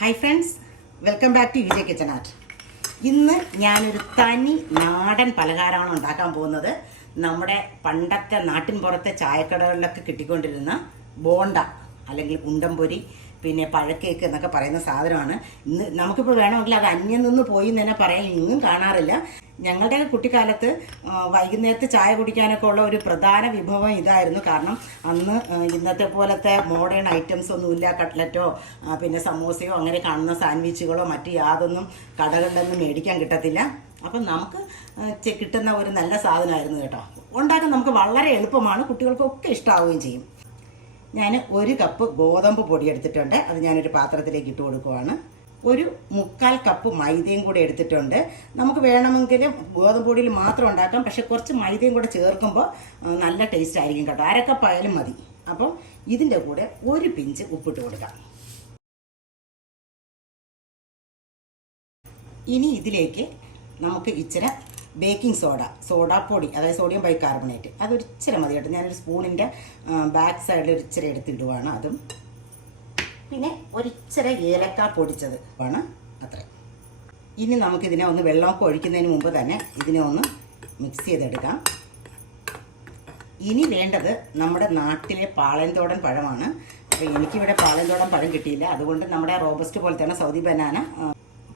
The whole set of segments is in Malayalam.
Hi friends welcome back to Vijay kitchen art ഇന്ന് ഞാനൊരു തനി നാടൻ പലഹാരമാണ് ഉണ്ടാക്കാൻ പോകുന്നത്. നമ്മുടെ പണ്ടത്തെ നാട്ടിൻ പുറത്തെ ചായക്കടകളിലൊക്കെ കിട്ടിക്കൊണ്ടിരുന്ന ബോണ്ട അല്ലെങ്കിൽ ഉണ്ടംപൊരി പിന്നെ പഴക്കേക്ക് എന്നൊക്കെ പറയുന്ന സാധനമാണ്. ഇന്ന് നമുക്കിപ്പോൾ വേണമെങ്കിൽ അത് അന്യം നിന്ന് പോയി എന്ന് തന്നെ പറയാൻ ഇന്നും കാണാറില്ല. ഞങ്ങളുടെ കുട്ടിക്കാലത്ത് വൈകുന്നേരത്ത് ചായ കുടിക്കാനൊക്കെ ഉള്ള ഒരു പ്രധാന വിഭവം ഇതായിരുന്നു. കാരണം അന്ന് ഇന്നത്തെ പോലത്തെ മോഡേൺ ഐറ്റംസ് ഒന്നുമില്ല. കട്ട്ലറ്റോ പിന്നെ സമോസയോ അങ്ങനെ കാണുന്ന സാൻഡ്വിച്ചുകളോ മറ്റു യാതൊന്നും കടകളിലൊന്നും മേടിക്കാൻ കിട്ടത്തില്ല. അപ്പം നമുക്ക് കിട്ടുന്ന ഒരു നല്ല സാധനമായിരുന്നു കേട്ടോ. ഉണ്ടാക്കാൻ നമുക്ക് വളരെ എളുപ്പമാണ്. കുട്ടികൾക്കൊക്കെ ഇഷ്ടമാവുകയും ചെയ്യും. ഞാൻ ഒരു കപ്പ് ഗോതമ്പ് പൊടിയെടുത്തിട്ടുണ്ട് അത് ഞാനൊരു പാത്രത്തിലേക്ക് ഇട്ട് കൊടുക്കുവാണ്. ഒരു മുക്കാൽ കപ്പ് മൈദയും കൂടെ എടുത്തിട്ടുണ്ട്. നമുക്ക് വേണമെങ്കിൽ ഗോതമ്പ് പൊടിയിൽ മാത്രം ഉണ്ടാക്കാം. പക്ഷെ കുറച്ച് മൈദയും കൂടെ ചേർക്കുമ്പോൾ നല്ല ടേസ്റ്റ് ആയിരിക്കും കേട്ടോ. അരക്കപ്പ് കപ്പ് ആയാലും മതി. അപ്പം ഇതിന്റെ കൂടെ ഒരു പിഞ്ച് ഉപ്പിട്ട് കൊടുക്കാം. ഇനി ഇതിലേക്ക് നമുക്ക് ഇച്ചിരി ബേക്കിംഗ് സോഡ സോഡാപ്പൊടി അതായത് സോഡിയം ബൈകാർബണേറ്റ് അതൊരിച്ചിരി മതി കേട്ടോ. ഞാനൊരു സ്പൂണിന്റെ ബാക്ക് സൈഡിൽ ഒരിച്ചിരി എടുത്തിടുവാണ് അതും. പിന്നെ ഒരിച്ചിരി ഏലക്ക പൊടിച്ചത് വേണം അത്ര. ഇനി നമുക്കിതിനെ ഒന്ന് വെള്ളമൊക്കെ ഒഴിക്കുന്നതിന് മുമ്പ് തന്നെ ഇതിനെ ഒന്ന് മിക്സ് ചെയ്തെടുക്കാം. ഇനി വേണ്ടത് നമ്മുടെ നാട്ടിലെ പാളയന്തോടൻ പഴമാണ്. അപ്പോൾ എനിക്കിവിടെ പാളയന്തോടൻ പഴം കിട്ടിയില്ല. അതുകൊണ്ട് നമ്മുടെ റോബസ്റ്റ് പോലെ തന്നെ സൗദി ബനാന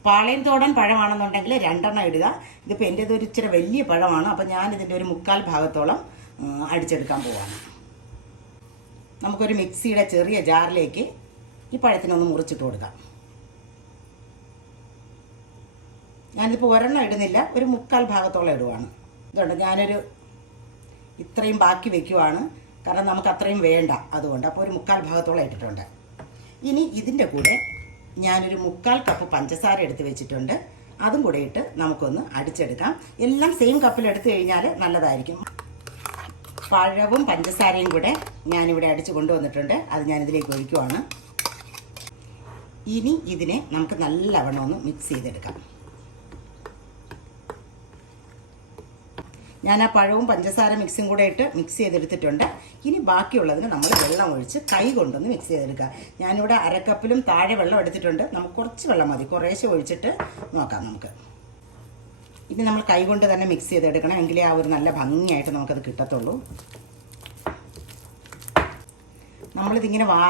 പാളയന്തോടൻ പഴമാണെന്നുണ്ടെങ്കിൽ രണ്ടെണ്ണം ഇടുക. ഇതിപ്പോൾ എന്റേത് ഒരു ഇച്ചിരി വലിയ പഴമാണ്. അപ്പോൾ ഞാൻ ഇതിന്റെ ഒരു മുക്കാൽ ഭാഗത്തോളം അടിച്ചെടുക്കാൻ പോവാണ്. നമുക്കൊരു മിക്സിയുടെ ചെറിയ ജാറിലേക്ക് ഈ പഴത്തിനൊന്ന് മുറിച്ചിട്ട് കൊടുക്കാം. ഞാനിപ്പോൾ ഒരെണ്ണം ഇടുന്നില്ല ഒരു മുക്കാൽ ഭാഗത്തോളം ഇടുവാണ്. ഇതുകൊണ്ട് ഞാനൊരു ഇത്രയും ബാക്കി വെക്കുവാണ്. കാരണം നമുക്ക് അത്രയും വേണ്ട അതുകൊണ്ട് അപ്പോൾ ഒരു മുക്കാൽ ഭാഗത്തോളം ഇട്ടിട്ടുണ്ട്. ഇനി ഇതിന്റെ കൂടെ ഞാനൊരു മുക്കാൽ കപ്പ് പഞ്ചസാര എടുത്ത് വെച്ചിട്ടുണ്ട്. അതും കൂടെ ഇട്ട് നമുക്കൊന്ന് അടിച്ചെടുക്കാം. എല്ലാം സെയിം കപ്പിൽ എടുത്തു കഴിഞ്ഞാൽ നല്ലതായിരിക്കും. പഴവും പഞ്ചസാരയും കൂടെ ഞാനിവിടെ അടിച്ച് കൊണ്ടുവന്നിട്ടുണ്ട്. അത് ഞാനിതിലേക്ക് ഒഴിക്കുവാണ്. ഇനി ഇതിനെ നമുക്ക് നല്ലവണ്ണം ഒന്ന് മിക്സ് ചെയ്തെടുക്കാം. ഞാൻ ആ പഴവും പഞ്ചസാര മിക്സും കൂടെ ഇട്ട് മിക്സ് ചെയ്തെടുത്തിട്ടുണ്ട്. ഇനി ബാക്കിയുള്ളതിന് നമ്മൾ വെള്ളം ഒഴിച്ച് കൈ കൊണ്ടൊന്ന് മിക്സ് ചെയ്തെടുക്കുക. ഞാനിവിടെ അരക്കപ്പിലും താഴെ വെള്ളം എടുത്തിട്ടുണ്ട്. നമുക്ക് കുറച്ച് വെള്ളം മതി. കുറേശ്ശെ ഒഴിച്ചിട്ട് നോക്കാം നമുക്ക്. ഇനി നമ്മൾ കൈ കൊണ്ട് തന്നെ മിക്സ് ചെയ്തെടുക്കണം. എങ്കിലേ ആ ഒരു നല്ല ഭംഗിയായിട്ട് നമുക്കത് കിട്ടത്തുള്ളൂ. നമ്മളിതിങ്ങനെ വാ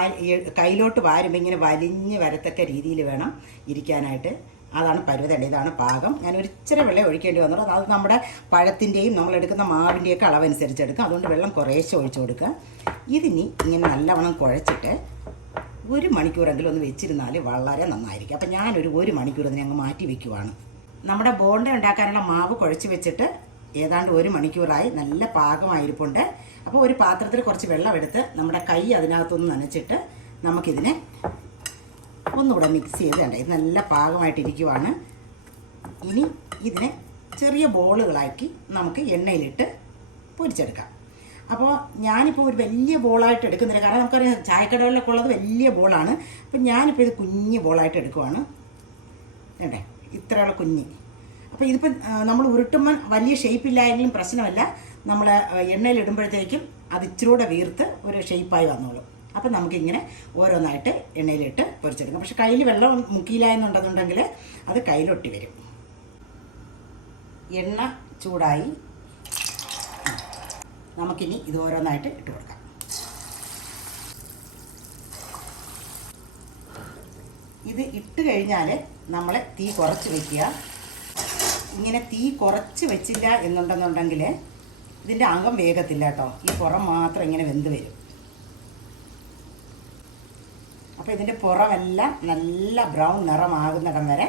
കയ്യിലോട്ട് വാരുമ്പോൾ ഇങ്ങനെ വലിഞ്ഞ് വരത്തക്ക രീതിയിൽ വേണം ഇരിക്കാനായിട്ട്. അതാണ് പരുവതേണ്ട ഇതാണ് പാകം. ഞാൻ ഒരിച്ചിരി വെള്ളം ഒഴിക്കേണ്ടി വന്നുള്ളൂ അത് നമ്മുടെ പഴത്തിന്റെയും നമ്മൾ എടുക്കുന്ന മാവിന്റെയൊക്കെ അളവനുസരിച്ച് എടുക്കുക. അതുകൊണ്ട് വെള്ളം കുറേശ്ശെ ഒഴിച്ചു കൊടുക്കുക. ഇതിനി ഇങ്ങനെ നല്ലവണ്ണം കുഴച്ചിട്ട് ഒരു മണിക്കൂറെങ്കിലും ഒന്ന് വെച്ചിരുന്നാൽ വളരെ നന്നായിരിക്കും. അപ്പം ഞാനൊരു ഒരു മണിക്കൂർ അതിനെ അങ്ങ് മാറ്റി വെക്കുവാണ്. നമ്മുടെ ബോണ്ട ഉണ്ടാക്കാനുള്ള മാവ് കുഴച്ച് വെച്ചിട്ട് ഏതാണ്ട് ഒരു മണിക്കൂറായി നല്ല പാകമായിരിപ്പുണ്ട്. അപ്പോൾ ഒരു പാത്രത്തിൽ കുറച്ച് വെള്ളം എടുത്ത് നമ്മുടെ കൈ അതിനകത്തൊന്ന് നനച്ചിട്ട് നമുക്കിതിനെ ഒന്നുകൂടെ മിക്സ് ചെയ്ത് കണ്ടേ ഇത് നല്ല പാകമായിട്ടിരിക്കുവാണ്. ഇനി ഇതിനെ ചെറിയ ബോളുകളാക്കി നമുക്ക് എണ്ണയിലിട്ട് പൊരിച്ചെടുക്കാം. അപ്പോൾ ഞാനിപ്പോൾ ഒരു വലിയ ബോളായിട്ട് എടുക്കുന്നില്ല. കാരണം നമുക്കറിയാം ചായക്കടകളിലൊക്കെ ഉള്ളത് വലിയ ബോളാണ്. അപ്പം ഞാനിപ്പോൾ ഇത് കുഞ്ഞ് ബോളായിട്ട് എടുക്കുവാണ്. വേണ്ടേ ഇത്രയുള്ള കുഞ്ഞ്. അപ്പോൾ ഇതിപ്പം നമ്മൾ ഉരുട്ടുമ്പോൾ വലിയ ഷേപ്പില്ലായെങ്കിലും പ്രശ്നമല്ല. നമ്മൾ എണ്ണയിൽ ഇടുമ്പോഴത്തേക്കും അത് ഇച്ചിരൂടെ വീർത്ത് ഒരു ഷേപ്പായി വന്നോളും. അപ്പം നമുക്കിങ്ങനെ ഓരോന്നായിട്ട് എണ്ണയിലിട്ട് പൊരിച്ചെടുക്കാം. പക്ഷെ കയ്യിൽ വെള്ളം മുക്കിയില്ല എന്നുണ്ടെന്നുണ്ടെങ്കിൽ അത് കയ്യിലൊട്ടി വരും. എണ്ണ ചൂടായി. നമുക്കിനി ഇത് ഓരോന്നായിട്ട് ഇട്ട് കൊടുക്കാം. ഇത് ഇട്ട് കഴിഞ്ഞാൽ നമ്മൾ തീ കുറച്ച് വെക്കുക. ഇങ്ങനെ തീ കുറച്ച് വെച്ചില്ല എന്നുണ്ടെന്നുണ്ടെങ്കിൽ ഇതിന്റെ അകം വേഗത്തില്ല കേട്ടോ. ഈ പുറം മാത്രം ഇങ്ങനെ വെന്ത് വരും. അപ്പോൾ ഇതിന്റെ പുറമെല്ലാം നല്ല ബ്രൗൺ നിറമാകുന്നിടം വരെ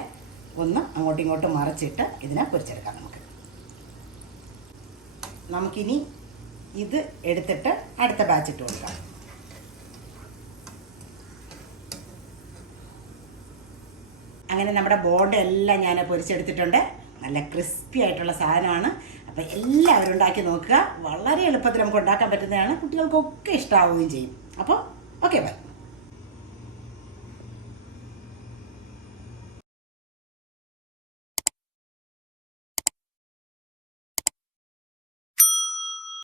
ഒന്ന് അങ്ങോട്ടും ഇങ്ങോട്ടും മറിച്ചിട്ട് ഇതിനെ പൊരിച്ചെടുക്കാം നമുക്ക്. നമുക്കിനി ഇത് എടുത്തിട്ട് അടുത്ത ബാച്ച് ഇട്ട് കൊടുക്കാം. അങ്ങനെ നമ്മുടെ ബോർഡ് എല്ലാം ഞാൻ പൊരിച്ചെടുത്തിട്ടുണ്ട്. നല്ല ക്രിസ്പി ആയിട്ടുള്ള സാധനമാണ്. അപ്പോൾ എല്ലാവരും ഉണ്ടാക്കി നോക്കുക. വളരെ എളുപ്പത്തിൽ നമുക്ക് ഉണ്ടാക്കാൻ പറ്റുന്നതാണ്. കുട്ടികൾക്കൊക്കെ ഇഷ്ടമാവുകയും ചെയ്യും. അപ്പോൾ ഓക്കെ ബൈ